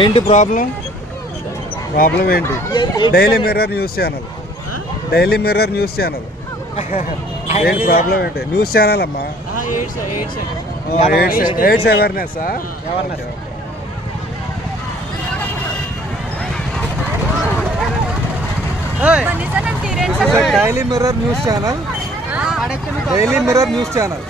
ఏంటి ప్రాబ్లం ఏంటి? Daily mirror news channel ఏంటి ప్రాబ్లం ఏంటి? న్యూస్ ఛానల్ అమ్మా. AIDS awareness. Daily mirror news channel.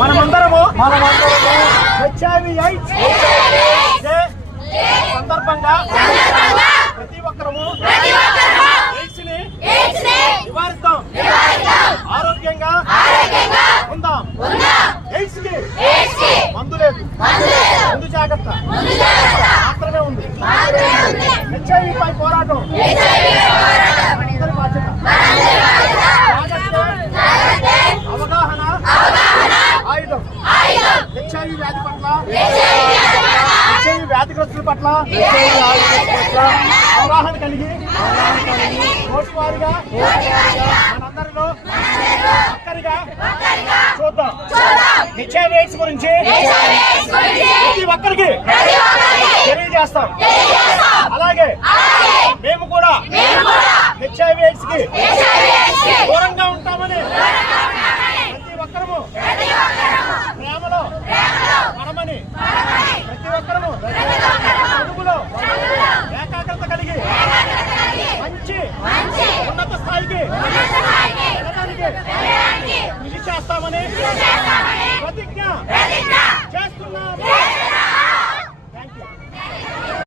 మనమందరము HIV/AIDS సందర్భంగా ప్రతి ఒక్కరము ఎయిడ్స్ ని నివారిద్దాం, ఆరోగ్యంగా ఉందాం. ఎయిడ్స్ కి మందు లేదు, ముందు జాగ్రత్త మాత్రమే ఉంది. HIV పై పోరాటం మనందరి బాధ్యత. అవగాహన ఆయుధం. HIV వ్యాధి పట్ల, HIV వ్యాధిగ్రస్తుల పట్ల అవగాహన కలిగి రోజువారీగా మనందరిలో ఒక్కరిగా చూద్దాం. HIV/AIDS గురించి ప్రతి ఒక్కరికి తెలియజేస్తాం. అలాగే మేము కూడా HIV/AIDS కి దూరంగా ఉంటామని ప్రతి ఒక్కరము ప్రేమలో పడమని ప్రతి ఒక్కరము